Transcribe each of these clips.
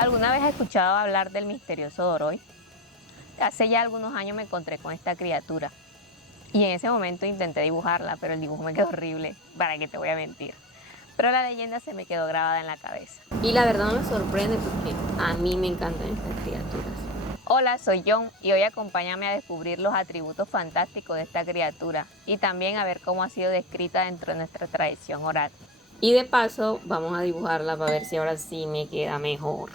¿Alguna vez has escuchado hablar del misterioso Doroi? Hace ya algunos años me encontré con esta criatura y en ese momento intenté dibujarla, pero el dibujo me quedó horrible, para qué te voy a mentir. Pero la leyenda se me quedó grabada en la cabeza. Y la verdad no me sorprende porque a mí me encantan estas criaturas. Hola, soy John y hoy acompáñame a descubrir los atributos fantásticos de esta criatura y también a ver cómo ha sido descrita dentro de nuestra tradición oral. Y de paso vamos a dibujarla para ver si ahora sí me queda mejor.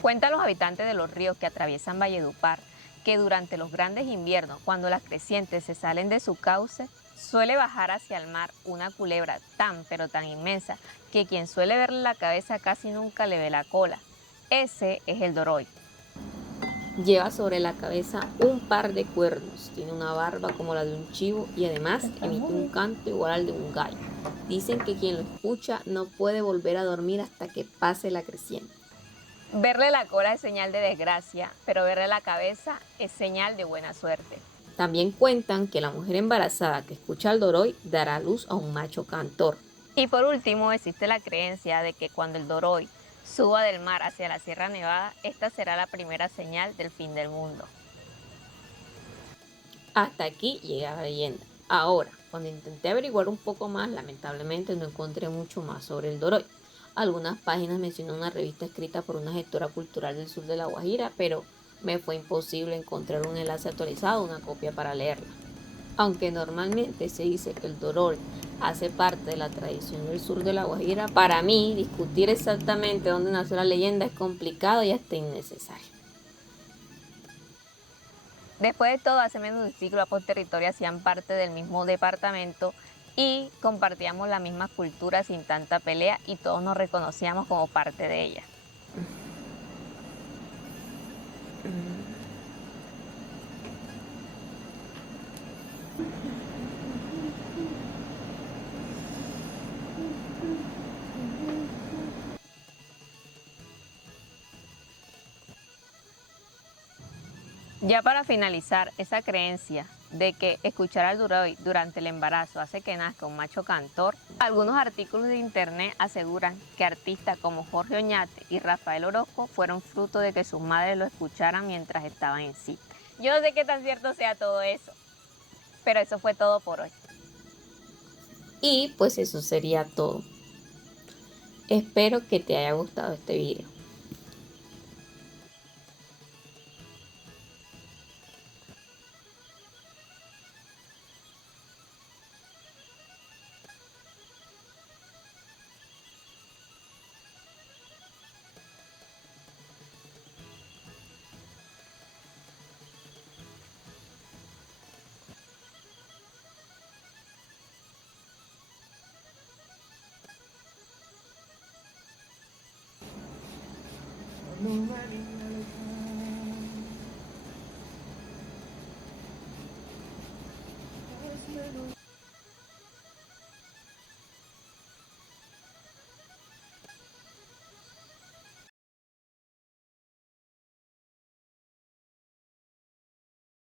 Cuentan los habitantes de los ríos que atraviesan Valledupar que durante los grandes inviernos, cuando las crecientes se salen de su cauce, suele bajar hacia el mar una culebra tan pero tan inmensa que quien suele verle la cabeza casi nunca le ve la cola. Ese es el Doroi. Lleva sobre la cabeza un par de cuernos, tiene una barba como la de un chivo y además emite un canto igual al de un gallo. Dicen que quien lo escucha no puede volver a dormir hasta que pase la creciente. Verle la cola es señal de desgracia, pero verle la cabeza es señal de buena suerte. También cuentan que la mujer embarazada que escucha al Doroi dará a luz a un macho cantor. Y por último, existe la creencia de que cuando el Doroi suba del mar hacia la Sierra Nevada, esta será la primera señal del fin del mundo. Hasta aquí llega la leyenda. Ahora, cuando intenté averiguar un poco más, lamentablemente no encontré mucho más sobre el Doroi. Algunas páginas mencionan una revista escrita por una gestora cultural del sur de La Guajira, pero me fue imposible encontrar un enlace actualizado, una copia para leerla. Aunque normalmente se dice que el Doroi hace parte de la tradición del sur de La Guajira, para mí discutir exactamente dónde nació la leyenda es complicado y hasta innecesario. Después de todo, hace menos de un siglo ambos territorios hacían parte del mismo departamento y compartíamos la misma cultura sin tanta pelea y todos nos reconocíamos como parte de ella. Ya para finalizar, esa creencia de que escuchar al Duroi durante el embarazo hace que nazca un macho cantor, algunos artículos de internet aseguran que artistas como Jorge Oñate y Rafael Orozco fueron fruto de que sus madres lo escucharan mientras estaban en sí. Yo no sé qué tan cierto sea todo eso, pero eso fue todo por hoy. Y pues eso sería todo. Espero que te haya gustado este video. No,